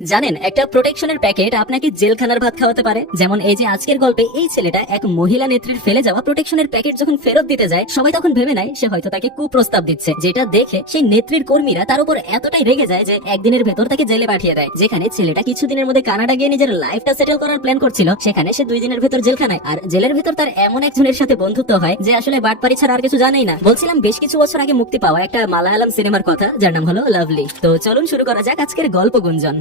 জানেন, একটা প্রোটেকশনের প্যাকেট আপনাকে জেলখানার ভাত খাওয়াতে পারে। যেমন এই যে আজকের গল্পে এই ছেলেটা এক মহিলা নেত্রীর ফেলে যাওয়া প্রোটেকশনের প্যাকেট যখন ফেরত দিতে যায়, সবাই তখন ভেবে নেয় সে হয়তো তাকে কুপ্রস্তাব দিচ্ছে, যেটা দেখে সেই নেত্রীর কর্মীরা তার উপর এতটাই রেগে যায় যে একদিনের ভেতর তাকে জেলে পাঠিয়ে দেয়। যেখানে ছেলেটা কিছুদিনের মধ্যে কানাডা গিয়ে নিজের লাইফটা সেটেল করার প্ল্যান করছিল, সেখানে সে 2 দিনের ভেতর জেলখানায়। আর জেলের ভেতর তার এমন একজনের সাথে বন্ধুত্ব হয় যে আসলে বাটপারি ছাড়া আর কিছু জানেই না। বলছিলাম বেশ কিছু বছর আগে মুক্তি পাওয়া একটা মালায়ালাম সিনেমার কথা, যার নাম হলো লাভলি। তো চলুন শুরু করা যাক আজকের গল্প গুঞ্জন।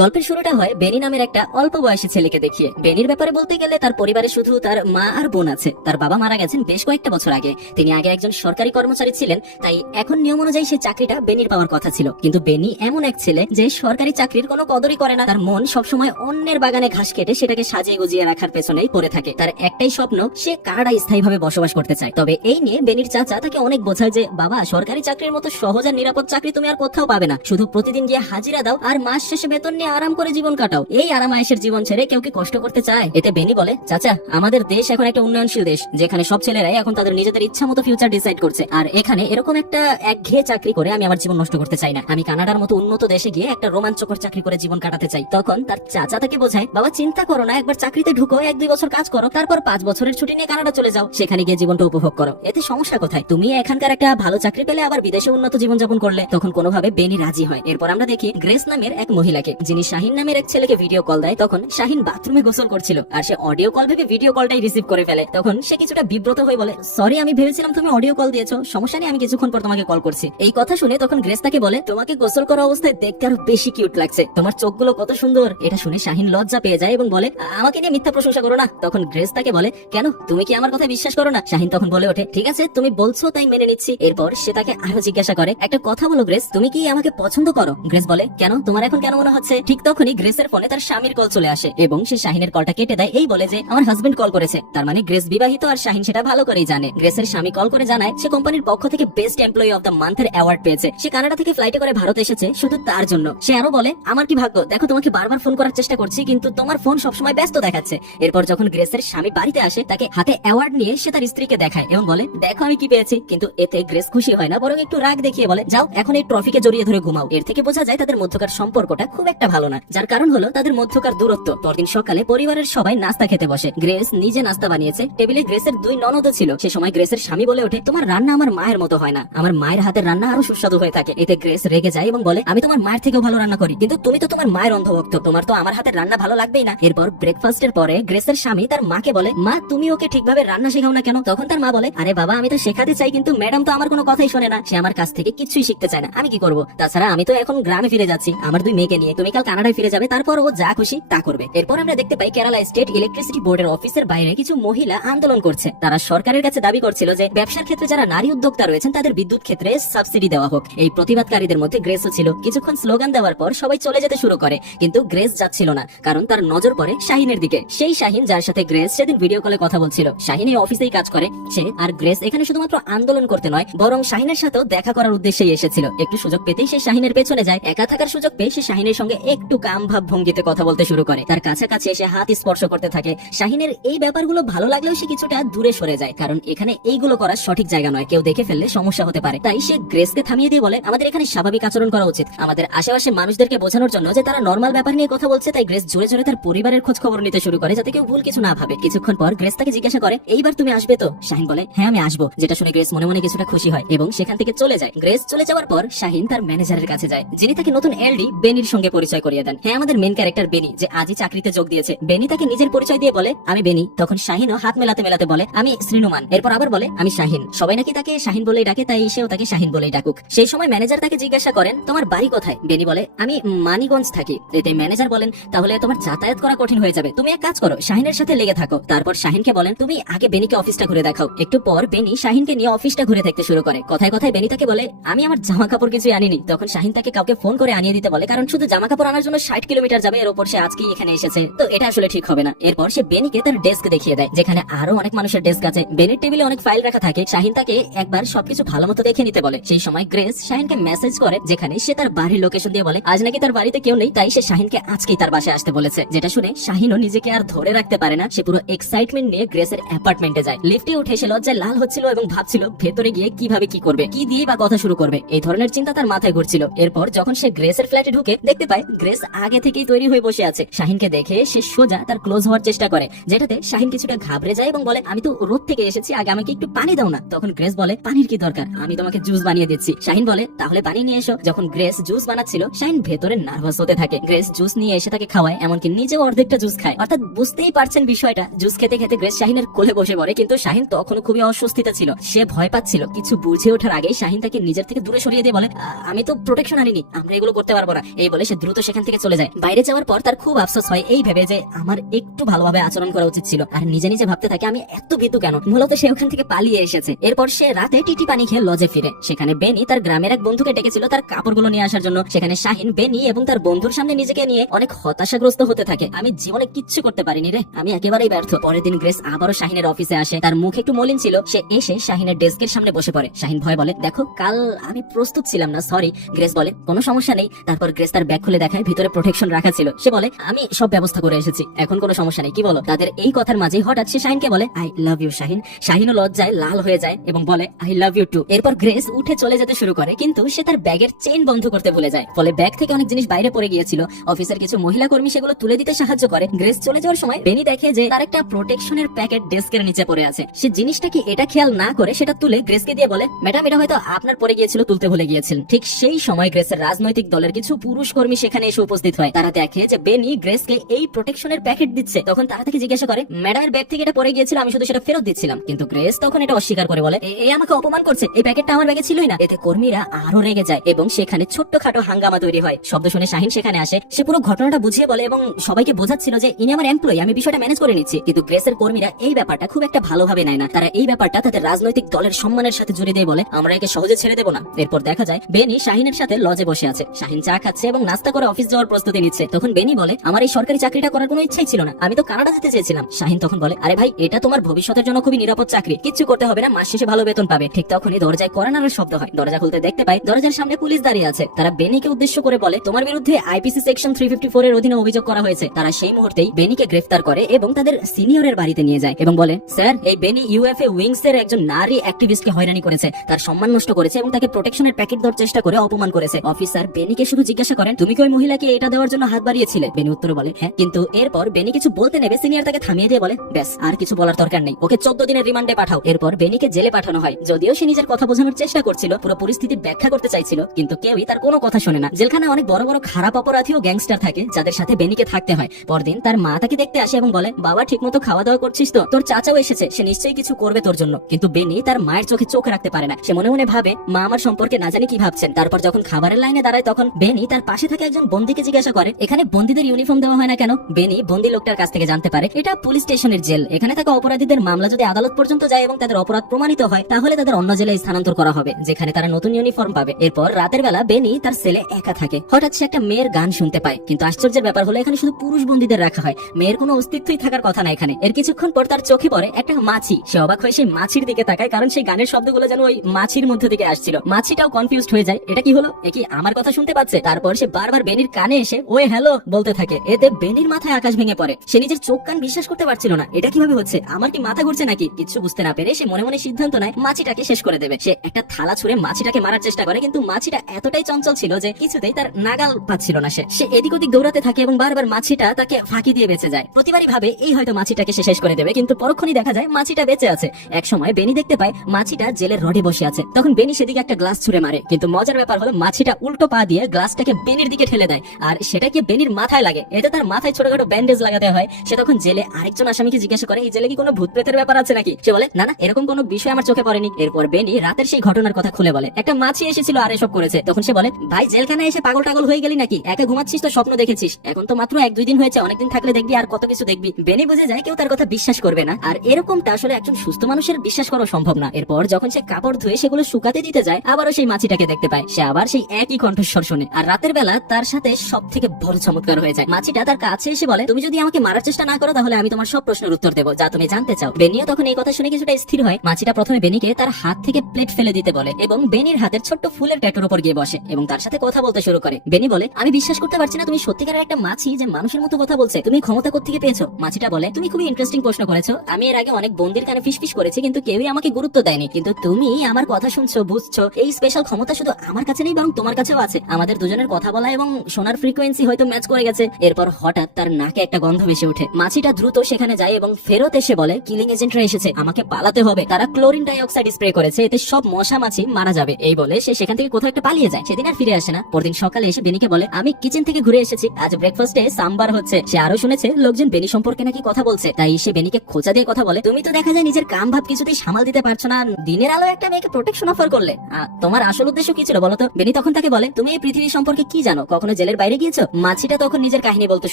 গল্পের শুরুটা হয় বেনি নামের একটা অল্প বয়সী ছেলেকে দেখিয়ে। বেনির ব্যাপারে বলতে গেলে তার পরিবারে শুধু তার মা আর বোন আছে। তার বাবা মারা গেছেন বেশ কয়েকটা বছর আগে। তিনি আগে একজন সরকারি কর্মচারী ছিলেন, তাই এখন নিয়ম অনুযায়ী সেই চাকরিটা বেনির পাওয়ার কথা ছিল। কিন্তু বেনি এমন এক ছেলে যে সরকারি চাকরির কোনো কদরই করে না। তার মন সবসময় অন্যের বাগানে ঘাস কেটে সেটাকে সাজিয়ে গুজিয়ে রাখার পেছনেই পড়ে থাকে। তার একটাই স্বপ্ন, সে কানাডায় স্থায়ীভাবে বসবাস করতে চায়। তবে এই নিয়ে বেনির চাচা তাকে অনেক বোঝায় যে বাবা, সরকারি চাকরির মতো সহজ আর নিরাপদ চাকরি তুমি আর কোথাও পাবে না। শুধু প্রতিদিন গিয়ে হাজিরা দাও আর মাস শেষে বেতন নিয়ে আরাম করে জীবন কাটাও। এই আরামায়েশের জীবন ছেড়ে কেউ কি কষ্ট করতে চায়? এতে বেনি বলে, চাচা, আমাদের দেশ এখন একটা উন্নয়নশীল দেশ, যেখানে সব ছেলেরাই এখন তাদের নিজেদের ইচ্ছা মতো ফিউচার ডিসাইড করছে। আর এখানে এরকম একটা একঘেয়ে চাকরি করে আমি আমার জীবন নষ্ট করতে চাই না। আমি কানাডার মতো উন্নত দেশে গিয়ে একটা রোমাঞ্চকর চাকরি করে জীবন কাটাতে চাই। তখন তার চাচা তাকে বোঝায়, বাবা চিন্তা করো না, একবার চাকরিতে ঢুকো, 1-2 বছর কাজ করো, তারপর 5 বছরের ছুটি নিয়ে কানাডা চলে যাও, সেখানে গিয়ে জীবনটা উপভোগ করো। এতে সমস্যা কোথায়? তুমি এখানকার একটা ভালো চাকরি পেলে আবার বিদেশে উন্নত জীবনযাপন করলে। তখন কোনোভাবে বেনি রাজি হয়। এরপর আমরা দেখি গ্রেস নামের এক মহিলাকে, যিনি শাহিন নামের এক ছেলেকে ভিডিও কল দেয়। তখন শাহিন বাথরুমে গোসল করছিল আর সে অডিও কল ভেবে ভিডিও কলটাই রিসিভ করে ফেলে। তখন সে কিছুটা বিব্রত হয়ে বলে, সরি, আমি ভেবেছিলাম তুমি অডিও কল দিয়েছো, সমস্যা নেই, আমি কিছুক্ষণ পর তোমাকে কল করছি। এই কথা শুনে তখন গ্রেস তাকে বলে, তোমাকে গোসল করা অবস্থায় দেখতে আরো বেশি কিউট লাগছে, তোমার চোখগুলো কত সুন্দর। এটা শুনে শাহিন লজ্জা পেয়ে যায় এবং বলে, আমাকে নিয়ে মিথ্যা প্রশংসা করো না। তখন গ্রেস তাকে বলে, কেন, তুমি কি আমার কথা বিশ্বাস করো না? শাহিন তখন বলে ওঠে, ঠিক আছে, তুমি বলছো তাই মেনে নিচ্ছি। এরপর সে তাকে আরো জিজ্ঞাসা করে, একটা কথা বলো গ্রেস, তুমি কি আমাকে পছন্দ করো? গ্রেস বলে, কেন, তোমার এখন কেন মনে হচ্ছে? ঠিক তখনই গ্রেসের ফোনে তার স্বামীর কল চলে আসে এবং সে শাহিনের কলটা কেটে দেয়। এই বলে যে আমার হাজবেন্ড কল করেছে। তার মানে গ্রেস বিবাহিত আর শাহিন সেটা ভালো করেই জানে। গ্রেসের স্বামী কল করে জানায় সে কোম্পানির পক্ষ থেকে বেস্ট এমপ্লয়ি অফ দ্য মান্থের অ্যাওয়ার্ড পেয়েছে। সে কানাডা থেকে ফ্লাইটে করে ভারত এসেছে শুধু তার জন্য। সে আরো বলে, আমার কি ভাগ্য, দেখো তোমাকে বারবার ফোন করার চেষ্টা করছি কিন্তু তোমার ফোন সবসময় ব্যস্ত দেখাচ্ছে। এরপর যখন গ্রেসের স্বামী বাড়িতে আসে, তাকে হাতে অ্যাওয়ার্ড নিয়ে সে তার স্ত্রীকে দেখায় এবং বলে, দেখো আমি কি পেয়েছি। কিন্তু এতে গ্রেস খুশি হয় না, বরং একটু রাগ দেখিয়ে বলে, যাও এখন এই ট্রফিকে জড়িয়ে ধরে ঘুমাও। এর থেকে বোঝা যায় তাদের মধ্যকার সম্পর্কটা খুব একটা ভালো না, যার কারণ হলো তাদের মধ্যকার দূরত্ব। পরদিন সকালে পরিবারের সবাই নাস্তা খেতে বসে। গ্রেস নিজে নাস্তা বানিয়েছে। টেবিলে গ্রেসের 2 ননদ ছিল। সে সময় গ্রেসের স্বামী বলে ওঠে, তোমার রান্না আমার মায়ের মতো হয় না, আমার মায়ের হাতের রান্না আরো সুস্বাদু হয়ে থাকে। এতে গ্রেস রেগে যায় এবং বলে, আমি তোমার মায়ের থেকেও ভালো রান্না করি, কিন্তু তুমি তো তোমার মায়ের অন্ধভক্ত, তোমার তো আমার হাতের রান্না ভালো লাগবেই না। এরপর ব্রেকফাস্টের পরে গ্রেসের স্বামী তার মাকে বলে, মা তুমি ওকে ঠিকভাবে রান্না শেখাও না কেন? তখন তার মা বলে, আরে বাবা, আমি তো শেখাতে চাই কিন্তু ম্যাডাম তো আমার কোনো কথাই শোনে না, সে আমার কাছ থেকে কিছুই শিখতে চায় না, আমি কি করব? তাছাড়া আমি তো এখন গ্রামে ফিরে যাচ্ছি আমার 2 মেয়েকে নিয়ে, তুমি কাল কানাডায় ফিরে যাবে, তারপর ও যা খুশি তা করবে। এরপর আমরা দেখতে পাই কেরালা স্টেট ইলেকট্রিসিটি বোর্ডের অফিসের বাইরে কিছু মহিলা আন্দোলন করছে। তারা সরকারের কাছে দাবি করছিল যে ব্যবসার ক্ষেত্রে যারা নারী উদ্যোক্তা রয়েছেন তাদের বিদ্যুৎ ক্ষেত্রে সাবসিডি দেওয়া হোক। এই প্রতিবাদকারীদের মধ্যে গ্রেসও ছিল। কিছুক্ষণ স্লোগান দেওয়ার পর সবাই চলে যেতে শুরু করে, কিন্তু গ্রেস যাচ্ছিল না, কারণ তার নজর পড়ে শাহিনের দিকে। সেই শাহিন যার সাথে গ্রেস সেদিন ভিডিও কলে কথা বলছিল। শাহিন এই অফিসেই কাজ করে। সে আর গ্রেস এখানে শুধুমাত্র আন্দোলন করতে নয়, বরং শাহিনের সাথেও দেখা করার উদ্দেশ্যেই এসেছিল। একটু সুযোগ পেতেই সে শাহিনের পেছনে যায়। একা থাকার সুযোগ পেয়ে সে শাহিনের সঙ্গে একটু কাম ভাব ভঙ্গিতে কথা বলতে শুরু করে। তার কাছাকাছি এসে হাত স্পর্শ করতে থাকে। শাহিনের এই ব্যাপারগুলো ভালো লাগলেও সে কিছুটা দূরে সরে যায়, কারণ এখানে এইগুলো করার সঠিক জায়গা নয়, কেউ দেখে ফেললে সমস্যা হতে পারে। তাই সে গ্রেসকে থামিয়ে দিয়ে বলে, আমাদের এখানে স্বাভাবিক আচরণ করা উচিত, আমাদের আশেপাশে মানুষদেরকে বোঝানোর জন্য যে তারা নর্মাল ব্যাপার নিয়ে কথা বলছে। তাই গ্রেস জোরে জোরে তার পরিবারের খোঁজ খবর নিতে শুরু করে, যাতে কেউ ভুল কিছু না ভাবে। কিছুক্ষণ পর গ্রেস তাকে জিজ্ঞাসা করে, এইবার তুমি আসবে তো? শাহিন বলে, হ্যাঁ আমি আসবো। যেটা শুনে গ্রেস মনে মনে কিছুটা খুশি হয় এবং সেখান থেকে চলে যায়। গ্রেস চলে যাওয়ার পর শাহিন তার ম্যানেজারের কাছে যায়, যিনি তাকে নতুন এলডি বেনির সঙ্গে পরিচয় করিয়ে দেন। হ্যাঁ, আমাদের মেন ক্যারেক্টার বেনি, যে আজই চাকরিতে যোগ দিয়েছে। বেনি তাকে নিজের পরিচয় দিয়ে বলে, আমি বেনি। তখন শাহিনও হাত মেলাতে মেলাতে বলে, আমি শ্রীনুমান। এরপর আবার বলে, আমি শাহিন। সবাই নাকি তাকে শাহিন বলেই ডাকে, তাই সেও তাকে শাহিন বলেই ডাকুক। সেই সময় ম্যানেজার তাকে জিজ্ঞাসা করেন, তোমার বাড়ি কোথায়? বেনি বলে, আমি মানিগঞ্জ থাকি। এতে ম্যানেজার বলেন, তাহলে তোমার যাতায়াত করা কঠিন হয়ে যাবে, তুমি এক কাজ করো, শাহিনের সাথে লেগে থাকো। তারপর শাহিনকে বলেন, তুমি আগে বেনিকে অফিসটা ঘুরে দেখাও। একটু পর বেনি শাহিনকে নিয়ে অফিসটা ঘুরে দেখতে শুরু করে। কথায় কথায় বেনি তাকে বলে, আমি আমার জামা কাপড় কিছুই আনিনি। তখন শাহিন তাকে কাউকে ফোন করে আনিয়ে দিতে বলে, কারণ শুধু জামা কাপড় আনার জন্য 60 কিলোমিটার যাবে, এর উপর সে আজকেই এখানে এসেছে, তো এটা আসলে ঠিক হবে না। এরপর সে বেনিকে তার ডেস্ক দেখিয়ে দেয়, যেখানে আরো অনেক মানুষের ডেস্ক আছে। বেনির টেবিলে অনেক ফাইল রাখা থাকে। শাহিন তাকে একবার সবকিছু ভালো মতো দেখে নিতে বলে। সেই সময় গ্রেস শাহিনকে মেসেজ করে, যেখানে সে তার বাড়ির লোকেশন দিয়ে বলে আজ নাকি তার বাড়িতে কেউ নেই, তাই সে শাহিনকে আজকেই তার বাসায় আসতে বলেছে। যেটা শুনে শাহিনও নিজেকে আর ধরে রাখতে পারে না, সে পুরো এক্সাইটমেন্ট নিয়ে গ্রেসের অ্যাপার্টমেন্টে যায়। লিফটে উঠে সে লজ্জায় লাল হচ্ছিল এবং ভাবছিল ভেতরে গিয়ে কিভাবে কি করবে, কি দিয়ে বা কথা শুরু করবে, এই ধরনের চিন্তা তার মাথায় ঘুরছিল। এরপর যখন সে গ্রেসের ফ্ল্যাটে ঢুকে দেখতে পায় গ্রেস আগে থেকেই তৈরি হয়ে বসে আছে। শাহিনকে দেখে সে সোজা তার ক্লোজ হওয়ার চেষ্টা করে, যেটাতে শাহিন কিছুটা ঘাবড়ে যায় এবং বলে, আমি তো রোদ থেকে এসেছি, আগে আমাকে একটু পানি দাও না। তখন গ্রেস বলে, পানির কি দরকার, আমি তোমাকে জুস বানিয়ে দিচ্ছি। শাহিন বলে, তাহলে পানি নিয়ে এসো। যখন গ্রেস জুস বানাচ্ছিল, শাহিন ভেতরে নার্ভাস হতে থাকে। গ্রেস জুস নিয়ে এসে তাকে খাওয়ায়, এমনকি নিজেও অর্ধেকটা জুস খায়। অর্থাৎ বুঝতেই পারছেন বিষয়টা। জুস খেতে খেতে গ্রেস শাহিনের কোলে বসে পড়ে, কিন্তু শাহিন তখনও খুবই অস্বস্তিতে ছিল, সে ভয় পাচ্ছিল। কিছু বুঝে ওঠার আগেই শাহিন তাকে নিজের থেকে দূরে সরিয়ে দিয়ে বলে, আমি তো প্রোটেকশন আনিনি, আমরা এগুলো করতে পারবো না। এই বলে সে দ্রুত সেখান থেকে চলে যায়। বাইরে যাওয়ার পর তার খুব আফসোস হয় এই ভেবে যে আমার একটু ভালোভাবে আচরণ করা উচিত ছিল, আর নিজে নিজে ভাবতে থাকে আমি এত ভীতু কেন। মূলত সে ওখান থেকে পালিয়ে এসেছে। এরপর সে রাতে টিটি পানি খেয়ে লজে ফিরে। সেখানে বেনি তার গ্রামের এক বন্ধুকে ডেকেছিল তার কাপড়গুলো নিয়ে আসার জন্য। সেখানে শাহিন বেনি এবং তার বন্ধুর সামনে নিজেকে নিয়ে অনেক হতাশাগ্রস্ত হতে থাকে। আমি জীবনে কিচ্ছু করতে পারিনি রে, আমি একেবারেই ব্যর্থ। পরের দিন গ্রেস আবারও শাহিনের অফিসে আসে। তার মুখ একটু মলিন ছিল। সে এসে শাহিনের ডেস্কের সামনে বসে পড়ে। শাহিন ভয় বলে, দেখো কাল আমি প্রস্তুত ছিলাম না, সরি। গ্রেস বলে, কোনো সমস্যা নেই। তারপর গ্রেস তার ব্যাগ খুলে দেখায় ভিতরে প্রোটেকশন রাখা ছিল। সে বলে, আমি সব ব্যবস্থা করে এসেছি, এখন কোনো সমস্যা নেই, কি বলো? তাদের এই কথার মাঝে হঠাৎ সে শাহিনকে বলে, আই লাভ ইউ শাহিন। শাহিনও লজ্জায় লাল হয়ে যায় এবং বলে, আই লাভ ইউ টু। এরপর গ্রেস উঠে চলে যেতে শুরু করে, কিন্তু সে তার ব্যাগের চেইন বন্ধ করতে ভুলে যায়। ফলে ব্যাগ থেকে অনেক জিনিস বাইরে পড়ে গিয়েছিল। অফিসের কিছু মহিলা কর্মী সেগুলো তুলে দিতে সাহায্য করে। গ্রেস চলে যাওয়ার সময় বেনি দেখে যে তার একটা প্রোটেকশনের প্যাকেট ডেস্কের নিচে পড়ে আছে। সে জিনিসটা কি এটা খেয়াল না করে সেটা তুলে গ্রেসকে দিয়ে বলে, ম্যাডাম এটা হয়তো আপনার পড়ে গিয়েছিল, তুলতে ভুলে গিয়েছিলেন। ঠিক সেই সময় গ্রেসের রাজনৈতিক দলের কিছু পুরুষ কর্মী সেখানে এসে উপস্থিত হয়। তারা দেখে যে বেনি গ্রেসকে এই প্রোটেকশনের প্যাকেট দিচ্ছে। তখন তারা থেকে জিজ্ঞাসা করে, ম্যাডামের ব্যাগ থেকে এটা পড়ে গিয়েছিল, আমি শুধু সেটা ফেরত দিচ্ছিলাম। কিন্তু গ্রেস তখন এটা অস্বীকার করে বলে, এই আমাকে অপমান করছে, এই প্যাকেটটা আমার ব্যাগে ছিলই না। এতে কর্মীরা আরো রেগে যায় এবং সেখানে ছোট্টখাটো হাঙ্গামা তৈরি হয়। শব্দ শুনে শাহিন সেখানে আসে। সে পুরো ঘটনাটা বুঝিয়ে বলে এবং সবাইকে বোঝাচ্ছিল যে ইনি আমার এমপ্লয়ি, আমি বিষয়টা ম্যানেজ করে নিচ্ছি। কিন্তু গ্রেসের কর্মীরা এই ব্যাপারটা খুব একটা ভালোভাবে নেয় না। তারা এই ব্যাপারটা তাদের রাজনৈতিক দলের সম্মানের সাথে জড়িয়ে দিয়ে বলে, আমরা একে সহজে ছেড়ে দেবো না। এরপর দেখা যায় বেনি শাহিনের সাথে লজে বসে আছে। শাহিন চা খাচ্ছে এবং নাস্তা করে অফিস যাওয়ার প্রস্তুতি নিচ্ছে। তখন বেনি বলে, আমার এই সরকারি চাকরিটা করার কোনো ইচ্ছাই ছিল না, আমি তো কানাডা যেতে চেয়েছিলাম। শাহিন তখন বলে, আরে ভাই, এটা তোমার ভবিষ্যতের জন্য খুবই নিরাপদ চাকরি, কিচ্ছু করতে হবে না, মাস শেষে ভালো বেতন পাবে। ঠিক তখনই দরজায় করানোর শব্দ হয়। দরজা খুলতে দেখতে পায় দরজার সামনে পুলিশ দাঁড়িয়ে আছে। তারা বেনিকে উদ্দেশ্য করে বলে, তোমার বিরুদ্ধে আইপিসি সেকশন 354 এর অধীনে অভিযোগ করা হয়েছে। তারা সেই মুহূর্তেই বেনিকে গ্রেফতার করে এবং তাদের সিনিয়রের বাড়িতে নিয়ে যায় এবং বলে, স্যার, এই বেনি ইউএফএ উইংস এর একজন নারী অ্যাক্টিভিস্টকে হয়রানি করেছে, তার সম্মান নষ্ট করেছে এবং তাকে প্রোটেকশনের প্যাকেট দেওয়ার চেষ্টা করে অপমান করেছে। অফিসার বেনিকে শুধু জিজ্ঞাসা করেন, তুমি কি ওই মহিলাকে এটা দেওয়ার জন্য হাত বাড়িয়েছিলে? বেনি উত্তরে বলে, হ্যাঁ। কিন্তু এরপর বেনি কিছু বলতে নেবে সিনিয়র তাকে থামিয়ে দিয়ে বলে, ব্যাস, আর কিছু বলার দরকার নেই, ওকে 14 দিনের রিমান্ডে পাঠাও। এরপর বেনিকে জেলে পাঠানো হয়। যদিও সে নিজের কথা বোঝানোর চেষ্টা করছিল, পুরো পরিস্থিতি ব্যাখ্যা করতে চাইছিল, কিন্তু কেউই তার কোনো কথা শোনে না। জেলখানায় অনেক বড় বড় খারাপ অপরাধী ও গ্যাংস্টার থাকে যাদের সাথে বেনিকে থাকতে হয়। পরদিন তার মা তাকে দেখতে আসে এবং বলে, বাবা, ঠিকমতো খাওয়া দাওয়া করছিস তো? তোর চাচাও এসেছে, সে নিশ্চয়ই কিছু করবে তোর জন্য। কিন্তু বেনি তার মায়ের চোখে চোখ রাখতে পারে না। সে মনে মনে ভাবে, মা আমার সম্পর্কে না জানি কি ভাবছেন। তারপর যখন খাবারের লাইনে দাঁড়ায় তখন বেনি তার পাশে থাকা একজন বন্দীকে জিজ্ঞাসা করে, এখানে বন্দীদের ইউনিফর্ম দেওয়া হয় না কেন? বেনি বন্দী লোকটার কাছ থেকে জানতে পারে এটা পুলিশ স্টেশনের জেল। এখানে থাকা অপরাধীদের মামলা যদি আদালত পর্যন্ত যায় এবং তাদের অপরাধ প্রমাণিত হয়, তাহলে তাদের অন্য জেলায় স্থানান্তর করা হবে, যেখানে তারা নতুন ইউনিফর্ম পাবে। এরপর রাতের বেলা বেনি তার সেলে একা থাকে। হঠাৎ সে একটা মেয়ের গান শুনতে পায়। কিন্তু আশ্চর্যের ব্যাপার হলো এখানে শুধু পুরুষ বন্দীদের রাখা হয়, মেয়ের কোনো অস্তিত্বই থাকার কথা না এখানে। এর কিছুক্ষণ পর তার চোখে পড়ে একটা মাছি। সে অবাক হয়ে সেই মাছির দিকে তাকায়, কারণ সেই গানের শব্দগুলো যেন ওই মাছির মধ্য থেকে আসছিল। মাছিটাও কনফিউজড হয়ে যায়, এটা কি হলো, এ কি আমার কথা শুনতে পাচ্ছে? তারপর সে বারবার বেনির কানে এসে ওয়ে হ্যালো বলতে থাকে। এতে বেনির মাথায় আকাশ ভেঙে পড়ে। সে নিজের চোখ কান বিশ্বাস করতে পারছিল না, এটা কিভাবে হচ্ছে, আমার কি মাথা ঘুরছে নাকি? কিছু বুঝতে না পেরে সে মনে মনে সিদ্ধান্ত নেয় মাছিটাকে শেষ করে দেবে। সে একটা থালা ছুঁড়ে মাছিটাকে মারার চেষ্টা করে, কিন্তু মাছিটা এতটাই চঞ্চল ছিল যে কিছুতেই তার নাগাল পাচ্ছিল না। সে এদিক ওদিক দৌড়াতে থাকে এবং বারবার মাছিটা তাকে ফাঁকি দিয়ে বেঁচে যায়। প্রতিবারই ভাবে এই হয়তো মাছিটাকে সে শেষ করে দেবে, কিন্তু পরক্ষণই দেখা যায় মাছিটা বেঁচে আছে। এক সময় বেনি দেখতে পায় মাছিটা জেলের রডে বসে আছে। তখন বেনি সেদিকে একটা গ্লাস ছুঁড়ে মারে, কিন্তু মজার ব্যাপার হলো মাছিটা উল্টো পা দিয়ে গ্লাসটাকে বেনির দিকে ঠেলে দেয় আর সেটা কি বেনির মাথায় লাগে। এতে তার মাথায় ছোটখাটো ব্যান্ডেজ লাগাতে হয়। সে তখন জেলে আরেকজন আসামিকে জিজ্ঞাসা করে, এই জেলে কি কোনো ভূত প্রেতের ব্যাপার আছে নাকি? সে বলে, না না, এরকম কোনো বিষয় আমার চোখে পড়েনি। এরপর বেনি রাতের সেই ঘটনার কথা খুলে বলে, একটা মাছি এসেছিল আর এসব করেছে। তখন সে বলে, ভাই, জেলখানায় এসে পাগল টাগল হয়ে গেলি নাকি? একা ঘুমাচ্ছিস তো স্বপ্ন দেখেছিস? এখন তো মাত্র 1-2 দিন হয়েছে, অনেকদিন থাকলে দেখবি আর কত কিছু দেখবি। বেনি বুঝে যায় কেউ তার কথা বিশ্বাস করবে না, আর এরকমটা আসলে একজন সুস্থ মানুষের বিশ্বাস করা সম্ভব না। এরপর যখন সে কাপড় ধুয়ে সেগুলো শুকাতে দিতে যায়, আবারও সেই মাছিটাকে দেখতে পায়। সে আবার সেই একই কণ্ঠস্বর শুনে, আর রাতের বেলা তার সাথে সব থেকে বড় চমৎকার হয়ে যায়। মাছিটা তার কাছে এসে বলে, তুমি যদি আমাকে মারার চেষ্টা না করো তাহলে আমি তোমার সব প্রশ্নের উত্তর দেবো যা তুমি জানতে চাও। বেনিও তখন এই কথা শুনে কিছুটা স্থির হয়। মাছিটা প্রথমে বেনিকে তার হাত থেকে প্লেট ফেলে দিতে বলে এবং বেনির হাতের ছোট্ট ফুলের ট্যাটুর উপর গিয়ে বসে এবং তার সাথে কথা বলতে শুরু করে। বেনি বলে, আমি বিশ্বাস করতে পারছি না তুমি সত্যিকারের একটা মাছি যে মানুষের মতো কথা বলছে, তুমি ক্ষমতা কোত্থেকে পেয়েছো? মাছিটা বলে, তুমি খুবই ইন্টারেস্টিং প্রশ্ন করেছো। আমি এর আগে অনেক বন্দির কানে ফিসফিস করেছি, কিন্তু কেউই আমাকে গুরুত্ব দেয়নি। কিন্তু তুমি আমার কথা শুনছো, বুঝছো, এই স্পেশাল ক্ষমতা শুধু আমার কাছে নেই বরং তোমার কাছেও আছে। আমাদের দুজনের কথা বলা এবং শোনার ফ্রিকোয়েন্সি হয়তো ম্যাচ করে গেছে। এরপর হঠাৎ তার নাকে একটা গন্ধ ভেসে ওঠে। মাছিটা দ্রুত সেখানে যায় এবং ফেরত এসে বলে কিলিং এজেন্টরা এসেছে, আমাকে পালাতে হবে, তারা ক্লোরিন ডাই অক্সাইড স্প্রে করেছে, এতে সব মশা মাছি মারা যাবে। এই বলে সে সেখান থেকে কোথাও একটা পালিয়ে যায়। সেদিন আর ফিরে আসে না। পরদিন সকালে এসে বেনিকে বলে আমি কিচেন থেকে ঘুরে এসেছি, আজ ব্রেকফাস্টে সাম্বার হচ্ছে। সে আরো শুনেছে লোকজন বেনি সম্পর্কে নাকি কথা বলছে, তাই সে বেনিকে খোঁচা দিয়ে কথা বলে, তুমি তো দেখা যায় নিজের কাম ভাব কিছুতেই সামাল দিতে পারছো না, দিনের আলো একটা মেয়েকে প্রোটেকশন অফার করলে, তোমার আসল উদ্দেশ্য কি ছিল বলো তো? বেনি তখন তাকে বলে তুমি এই পৃথিবী সম্পর্কে কি জানো, কখনো জেলের বাইরে গিয়েছো? মাছিটা তখন নিজের কাহিনী বলতে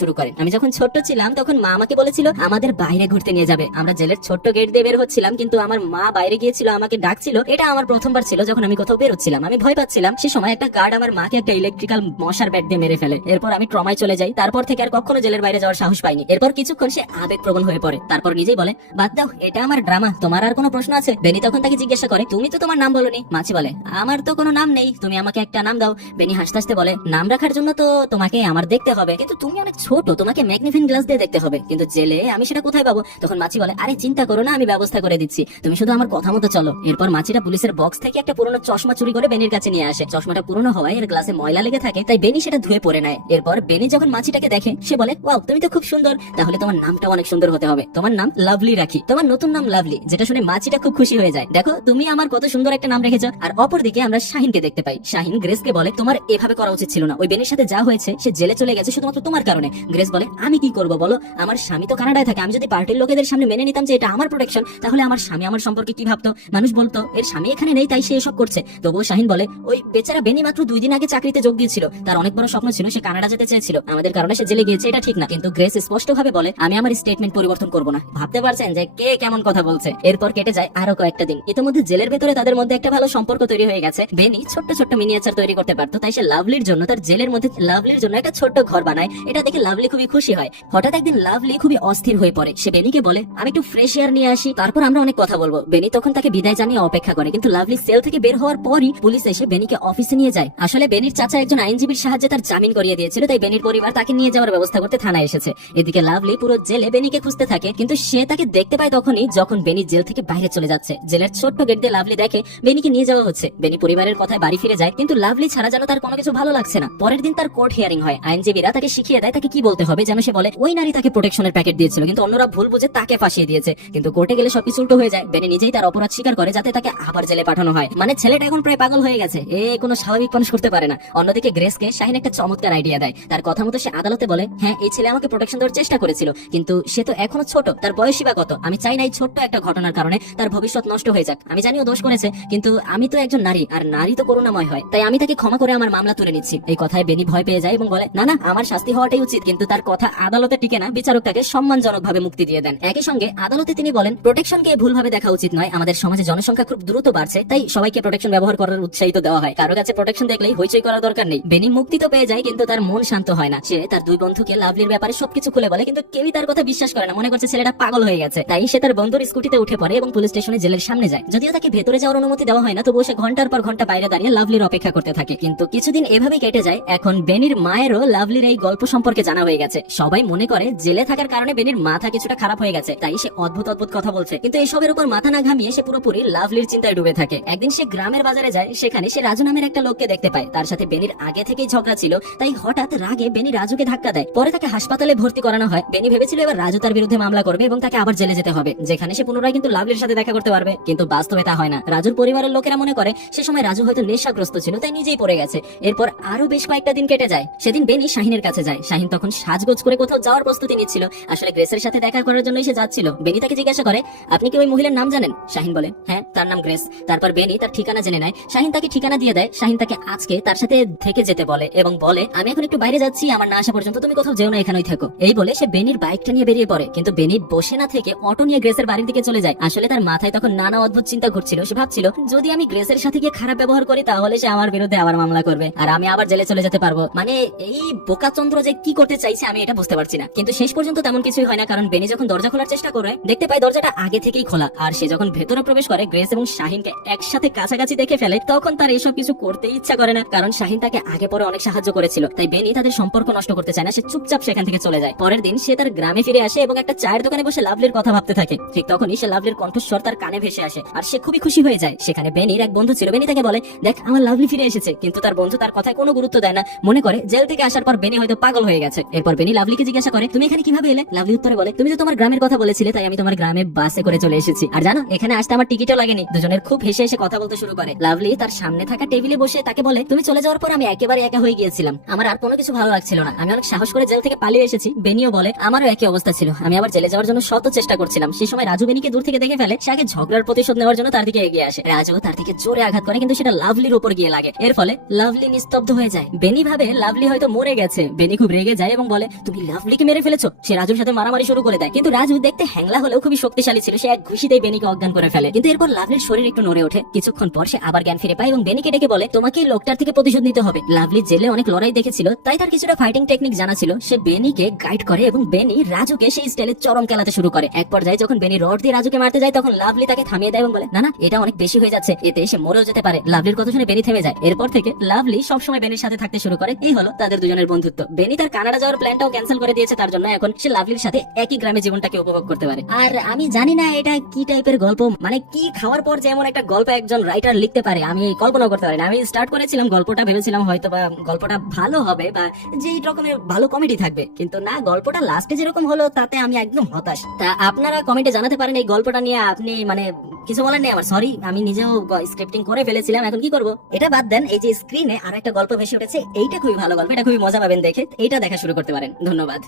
শুরু করে, আমি যখন ছোট্ট ছিলাম তখন মা আমাকে বলেছিল আমাদের বাইরে ঘুরতে নিয়ে যাবে, আমরা জেলের ছোট্ট গেট দিয়ে বের হচ্ছিলাম, কিন্তু আমার মা বাইরে গিয়েছিল, আমাকে ডাকছিল। এটা আমার প্রথমবার ছিল যখন আমি কোথাও বেরোচ্ছিলাম, আমি ভয় পাচ্ছিলাম। সে সময় একটা গার্ড আমার মাকে একটা ইলেকট্রিক্যাল মশার ব্যাট দিয়ে মেরে ফেলে। এরপর আমি ট্রমায় চলে যাই। তারপর থেকে আর কখনো জেলের বাইরে যাওয়ার সাহস পাইনি। এরপর কিছুক্ষণ সে আবেগপ্রবণ হয়ে পড়ে, তারপর নিজেই বলে বাদ দাও, এটা আমার ড্রামা, তোমার আর কোনো প্রশ্ন আছে? বেনি তখন তাকে জিজ্ঞাসা করে তুমি তো তোমার নাম বলোনি। মাছি বলে আমার তো কোনো নাম নেই, তুমি আমাকে একটা নাম দাও। বেনি হাসতে হাসতে বলে নাম রাখার জন্য তো তোমাকে আমার দেখতে হবে, কিন্তু তুমি অনেক ছোট, তোমাকে ম্যাগনিফিং গ্লাস দিয়ে দেখতে হবে, কিন্তু জেলে আমি সেটা কোথায় পাবো? তখন মাছি বলে আরে চিন্তা করো না, আমি ব্যবস্থা করে দিচ্ছি, তুমি শুধু আমার কথা মতো চলো। এরপর মাছিটা পুলিশের বক্স থেকে একটা পুরনো চশমা চুরি করে বেনির কাছে নিয়ে আসে। চশমাটা পুরনো হওয়ায় এর গ্লাসে ময়লা লেগে থাকে, তাই বেনি সেটা ধুয়ে পরে নেয়। এরপর বেনি যখন মাছিটাকে দেখে সে বলে ওয়াও তুমি তো খুব সুন্দর, তাহলে তোমার নামটা অনেক সুন্দর হতে হবে, তোমার নাম লাভলি রাখি, তোমার নতুন নাম লাভলি। যেটা শুনে মাছিটা খুব খুশি হয়ে যায়, দেখো তুমি আমার কত সুন্দর একটা নাম রেখেছো। আর অপরদিকে আমরা শাহিনকে দেখতে পাই। শাহিন গ্রেসকে বলে তোমার এভাবে করা উচিত ছিল না, ওই বেনির সাথে যা হয়েছে, সে জেলে চলে গেছে শুধুমাত্র তোমার কারণে। গ্রেস বলে আমি কি করবো বলো, আমার স্বামী তো কানাডায় থাকে, আমি যদি পার্টির লোকেদের সামনে মেনে নিতাম যে এটা আমার প্রোটেকশন, তাহলে আমার স্বামী আমার সম্পর্কে কি ভাবতো? মানুষ বলতো এর স্বামী এখানে নেই তাই সে এসব করছে। তবুও শাহিন বলে ওই বেচারা বেনি মাত্র 2 দিন আগে চাকরিতে যোগ দিয়েছিল, তার অনেক বড় স্বপ্ন ছিল, সে কানাডা যেতে চেয়েছিল, আমাদের কারণে সে জেলে গিয়েছে, এটা ঠিক না। কিন্তু গ্রেস স্পষ্ট ভাবে বলে আমি আমার স্টেটমেন্ট পরিবর্তন করবো না। ভাবতে পারছেন যে কে কেমন কথা বলছে? এরপর কেটে যায় আরো কয়েকটা দিন। ইতিমধ্যে জেলের ভেতরে তাদের মধ্যে একটা ভালো সম্পর্ক তৈরি হয়ে গেছে। বেনি ছোট্ট ছোট্ট মিনিয়েচার তৈরি করতে পারতো, তাই সে লাভলির জন্য তার জেলের মধ্যে লাভলির জন্য একটা ছোট্ট ঘর বানায়। এটা দেখে লাভলি খুবই খুশি হয়। হঠাৎ একদিন লাভলি খুবই অস্থির হয়ে পড়ে। সে বেনিকে বলে আমি একটু ফ্রেশ এয়ার নিয়ে আসি, তারপর আমরা অনেক কথা বলবো। বেনি তখন তাকে বিদায় জানিয়ে অপেক্ষা করে, কিন্তু লাভলি সেল থেকে বের হওয়ার পরই পুলিশ এসে বেনিকে অফিসে নিয়ে যায়। আসলে বেনির চাচা একজন আইনজীবীর সাহায্যে তার জামিন করিয়ে দিয়েছিল, তাই বেনির পরিবার তাকে নিয়ে যাওয়ার ব্যবস্থা করতে থানায় এসেছে। এদিকে লাভলি পুরো জেলে বেনিকে খুঁজতে থাকে, কিন্তু সে তাকে দেখতে পায় তখনই যখন বেনি জেল থেকে বাইরে চলে যাচ্ছে। জেলের ছোট্ট গেট দিয়ে লাভলি দেখে বেনিকে নিয়ে যাওয়া হচ্ছে। বেনি পরিবারের কথায় বাড়ি ফিরে যায়, কিন্তু লাভলি ছাড়া যেন তার কোনো কিছু ভালো লাগছে না। পরের দিন তার কোর্ট হিয়ারিং হয়। আইনজীবীরা তাকে শিখিয়ে দেয় তাকে কি বলতে হবে, যেন সে বলে ওই নারী তাকে প্রোটেকশনের প্যাকেট দিয়েছিল, কিন্তু অন্যরা ভুল বুঝে তাকে ফাঁসিয়ে দিয়েছে। কিন্তু কোর্টে গেলে সবকিছু উল্টো হয়ে যায়। বেনি নিজেই তার অপরাধ স্বীকার করে যাতে তাকে আবার জেলে পাঠানো হয়। মানে ছেলেটা এখন প্রায় পাগল হয়ে গেছে, কোনো স্বাভাবিক মানুষ করতে পারে না। অন্যদিকে গ্রেসকে শাহিন একটা চমৎকার আইডিয়া দেয়। তার কথা মতো সে আদালতে বলে হ্যাঁ এই ছেলে আমাকে প্রোটেকশন দেওয়ার চেষ্টা করেছিল, কিন্তু সে তো এখনো ছোট, তার বয়সই বা কত, আমি চাই না এই ছোট্ট একটা ঘটনার কারণে তার ভবিষ্যৎ নষ্ট হয়ে যাক। আমি জানিও দোষ করেছে, কিন্তু আমি তো একজন নারী, আর নারী তো করুণাময় হয়, তাই আমি তাকে ক্ষমা করে আমার মামলা তুলে নিচ্ছি। এই কথায় বেনি ভয় পেয়ে যায় এবং বলে না না আমার শাস্তি হওয়াটাই উচিত, কিন্তু তার কথা আদালতে টিকে না। বিচারক তাকে সম্মানজনকভাবে মুক্তি দিয়ে দেন। একই সঙ্গে আদালতে তিনি বলেন প্রোটেকশনকে ভুলভাবে দেখা উচিত নয়, আমাদের সমাজে জনসংখ্যা খুব দ্রুত বাড়ছে, তাই সবাইকে প্রোটেকশন ব্যবহার করার উৎসাহিত দেওয়া হয়, কারো কাছে প্রোটেকশন দেখলেই হইচই করার দরকার নেই। বেনি মুক্তি তো পেয়ে যায়, কিন্তু তার মন শান্ত হয় না। সে তার 2 বন্ধুকে লাভলির ব্যাপারে সবকিছু খুলে বলে, কিন্তু কেউই তার কথা বিশ্বাস করে না, মনে করছে ছেলেটা পাগল হয়ে গেছে। তাই সে তার বন্ধুর স্কুটিতে উঠে পড়ে এবং পুলিশ স্টেশনে জেলের সামনে যায়। যদিও তাকে ভেতরে যাওয়ার অনুমতি দেওয়া হয় না, তবুও সে ঘন্টার পর ঘন্টা বাইরে দাঁড়িয়ে লাভলির অপেক্ষা করতে থাকে। কিন্তু কিছুদিন এভাবেই কেটে যায়। এখন বেনির মায়েরও লাভলির এই গল্প সম্পর্কে জানা হয়ে গেছে। সবাই মনে করে জেলে থাকার কারণে বেনির মাথা কিছুটা খারাপ হয়ে গেছে, তাই সে অদ্ভুত অদ্ভুত কথা বলছে। কিন্তু এসবের উপর মাথা না ঘামিয়ে সে পুরোপুরি লাভলির চিন্তায় ডুবে থাকে। একদিন সে গ্রামের বাজারে যায়, সেখানে সে রাজু নামের একটা লোককে দেখতে পায়। তার সাথে বেনির আগে থেকেই ঝগড়া ছিল, তাই হঠাৎ রাগে বেনি রাজুকে ধাক্কা দেয়। পরে তাকে হাসপাতালে ভর্তি করানো হয়। বেনি ভেবেছিল এবার রাজু তার বিরুদ্ধে মামলা করবে এবং তাকে আবার জেলে যেতে হবে, যেখানে সে পুনরায় কিন্তু লাভলির সাথে দেখা করতে পারবে। কিন্তু বাস্তবে তা হয় না। রাজুর পরিবারের লোকেরা মনে করে সে সময় রাজু হয়তো নেশাগ্রস্ত ছিল, তাই নিজেই পড়ে গেছে। এরপর আরো বেশ কয়েকটা দিন কেটে যায়। সেদিন বেনি শাহিনের কাছে যায়। শাহিন তখন সাজগোজ করে কোথাও যাওয়ার প্রস্তুতি নিচ্ছিল। আসলে গ্রেসের সাথে দেখা করার জন্যই সে যাচ্ছিল। বেনি তাকে জিজ্ঞাসা করে আপনি কি ওই মহিলার নাম জানেন? শাহিন বলে হ্যাঁ তার নাম গ্রেস। তারপর বেনি তার ঠিকানা জেনে নেয়। শাহিন তাকে ঠিকানা দিয়ে দেয়। শাহিন তাকে আজকে তার সাথে থেকে যেতে বলে এবং বলে আমি এখন একটু বাইরে যাচ্ছি, আমার না আসা পর্যন্ত তুমি কোথাও যেও না, এখানেই থাকো। এই বলে সে বেনির বাইকটা নিয়ে বেরিয়ে পড়ে, কিন্তু বেনি বসে না থেকে অটো নিয়ে গ্রেসের বাড়ির দিকে চলে যায়। আসলে তার মাথায় তখন নানা অদ্ভুত চিন্তা ঘুরছিল। সে ভাবছিল যদি আমি গ্রেসের সাথে গিয়ে খারাপ ব্যবহার করি তাহলে সে আমার বিরুদ্ধে আবার মামলা করবে আর আমি আবার জেলে চলে যেতে পারবো। মানে এই বোকাচন্দ্র যে কি করতে চাইছে আমি এটা বুঝতে পারছি না। কিন্তু শেষ পর্যন্ত তেমন কিছুই হয় না, কারণ বেনি যখন দরজা খোলার চেষ্টা করে দেখতে পায় দরজাটা আগে থেকেই খোলা। আর সে যখন ভেতরে প্রবেশ করে গ্রেস এবং শাহিনকে একসাথে কাছাকাছি দেখে ফেলে, তখন তার এসব কিছু করতে ইচ্ছা করে না, কারণ শাহিন তাকে আগে পরে অনেক সাহায্য করেছিল। তাই বেনি তাদের সম্পর্ক নষ্ট করতে চায় না। সে চুপচাপ সেখান থেকে চলে যায়। পরের দিন সে তার গ্রামে ফিরে আসে এবং একটা চায়ের দোকানে বসে লাভলির কথা ভাবতে থাকে। ঠিক তখনই সে লাভলির কণ্ঠস্বর তার কানে ভেসে আসে আর সে খুবই খুশি হয়ে যায়। সেখানে বেনির এক বন্ধু ছিল। বেনি তাকে বলে দেখ আমার লাভলি ফিরে এসেছে, কিন্তু তার বন্ধু তার কথায় কোনো গুরুত্ব দেয় না। মনে করে জেল থেকে আসার পর বেনি হয়তো পাগল হয়ে গেছে। এরপর বেনি লাভলিকে জিজ্ঞাসা করে, তুমি এখানে কিভাবে এলে? লাভলি উত্তরে বলে, তুমি তো তোমার গ্রামের কথা বলেছিলে, তাই আমি তোমার গ্রামে বাসে করে চলে এসেছি। আর জানো, এখানে আসতে আমার টিকিটও লাগেনি। দুজনের খুব হেসে হেসে কথা বলতে শুরু করে। লাভলি তার সামনে থাকা টেবিলে বসে তাকে বলে, তুমি চলে যাওয়ার পর আমি একেবারে একা হয়ে গিয়েছিলাম, আমার আর কোনো কিছু ভালো লাগছিল না, আমি অনেক সাহস করে জেল থেকে পালিয়ে এসেছি। বেনিও বলে, আমারও একই অবস্থা ছিল, আমি আবার জেলে যাওয়ার জন্য শত চেষ্টা করছিলাম। সেই সময় রাজু বেনিকে দূর থেকে দেখে ফেলে, সে আগে ঝগড়ার প্রতিশোধ নেওয়ার জন্য তার দিকে এগিয়ে আসে। রাজু তার দিকে জোরে আঘাত করে, কিন্তু সেটা লাভলির উপর গিয়ে লাগে। এর ফলে লাভলি নিস্তব্ধ হয়ে যায়। বেনি ভাবে লাভলি হয়তো মরে গেছে। বেনি খুব রেগে যায় এবং বলে, তুমি লাভলিকে মেরে ফেলেছো। সে রাজুর সাথে মারামারি শুরু করে দেয়, কিন্তু রাজু দেখতে হ্যাংলা হলেও খুবই শক্তিশালী ছিল, সে এক ঘুষিতেই বেনিকে অজ্ঞান করে ফেলে। কিন্তু এরপর লাভলির শরীর একটু নড়ে ওঠে। কিছুক্ষণ পর সে আবার জ্ঞান ফিরে পায় এবং বেনিকে ডেকে বলে, তোমাকে এই লোকটার থেকে প্রতিশোধ নিতে হবে। লাভলি জেলে অনেক লড়াই দেখেছিল, তাই তার কিছুটা ফাইটিং টেকনিক জানা ছিল। সে বেনিকে গাইড করে এবং বেনি রাজুকে সেই স্টাইলে চরম খেলাতে শুরু করে। এক পর্যায়ে যখন বেনি রড দিয়ে রাজুকে মারতে যায়, তখন লাভলি তাকে থামিয়ে দেয় এবং বলে, না না, এটা অনেক বেশি হয়ে যাচ্ছে, এতে সে মরেও যেতে পারে। লাভলির কথা শুনে বেনি থেমে যায়। এরপর থেকে লাভলি সবসময় বেনির সাথে থাকতে শুরু করে। এই হলো তাদের দুজনের বন্ধুত্ব। বেনি তার কানাডা যাওয়ার প্ল্যানটাও ক্যান্সেল করে দিয়েছে, তার জন্য এখন সে লাভলির সাথে একই গ্রামে জীবনটাকে উপভোগ করতে পারে। আর আমি জানি না এটা কি টাইপের গল্প, মানে কি খাওয়ার পর যে এমন একটা গল্প একজন রাইটার লিখতে পারে আমি কল্পনা করতে পারি না। আমি স্টার্ট করেছিলাম গল্পটা, ভেবেছিলাম হয়তো বা গল্পটা ভালো হবে বা যেই রকমের ভালো কমেডি থাকবে, কিন্তু না, গল্পটা লাস্টে যেরকম হলো তাতে আমি একদম হতাশ। তা আপনারা কমেন্টে জানাতে পারেন এই গল্পটা নিয়ে আপনি মানে কিছু বলেন নেই আমার, সরি, আমি নিজেও স্ক্রিপ্টিং করে ফেলেছিলাম, এখন কি করব। এটা বাদ দেন, এই যে স্ক্রিনে আর একটা গল্প ভেসে উঠেছে, এইটা খুবই ভালো গল্প, এটা খুবই মজা পাবেন দেখে, এইটা দেখা শুরু করতে পারেন। ধন্যবাদ।